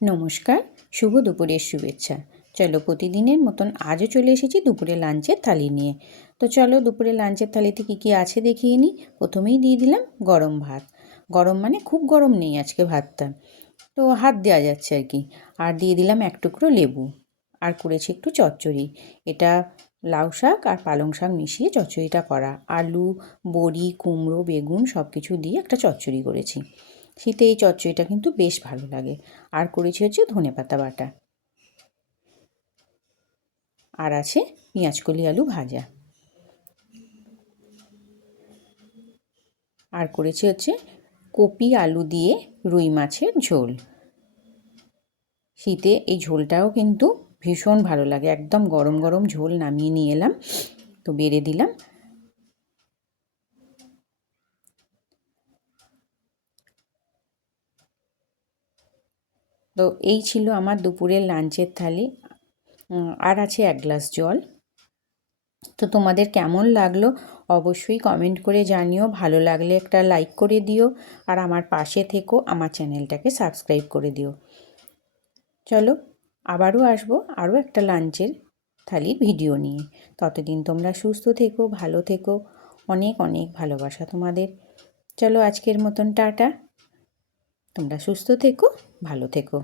নমস্কার, শুভ দুপুরের শুভেচ্ছা। চলো প্রতিদিনের মতন আজও চলে এসেছি দুপুরে লাঞ্চের থালি নিয়ে। তো চলো দুপুরে লাঞ্চের থালিতে কী কী আছে দেখিয়ে নিই। প্রথমেই দিয়ে দিলাম গরম ভাত। গরম মানে খুব গরম নেই আজকে ভাতটা, তো হাত দেওয়া যাচ্ছে আর কি। আর দিয়ে দিলাম এক টুকরো লেবু। আর করেছি একটু চচ্চড়ি। এটা লাউ শাক আর পালং শাক মিশিয়ে চচ্চড়িটা করা। আলু, বড়ি, কুমড়ো, বেগুন সব কিছু দিয়ে একটা চচ্চড়ি করেছি। শীতে এই চচ্চড়িটা কিন্তু বেশ ভালো লাগে। আর করেছি হচ্ছে ধনেপাতা বাটা। আর আছে পেঁয়াজকলি আলু ভাজা। আর করেছি হচ্ছে কপি আলু দিয়ে রুই মাছের ঝোল। শীতে এই ঝোলটাও কিন্তু ভীষণ ভালো লাগে। একদম গরম গরম ঝোল নামিয়ে নিয়ে এলাম, তো বেড়ে দিলাম। তো এই ছিল আমার দুপুরের লাঞ্চের থালি। আর আছে এক গ্লাস জল। তো তোমাদের কেমন লাগলো অবশ্যই কমেন্ট করে জানিও। ভালো লাগলে একটা লাইক করে দিও, আর আমার পাশে থেকো, আমার চ্যানেলটাকে সাবস্ক্রাইব করে দিও। চলো আবারও আসবো আরও একটা লাঞ্চের থালির ভিডিও নিয়ে। ততদিন তোমরা সুস্থ থেকো, ভালো থেকো। অনেক অনেক ভালোবাসা তোমাদের। চলো আজকের মতন টাটা। তোমরা সুস্থ থেকো, ভালো থেকো।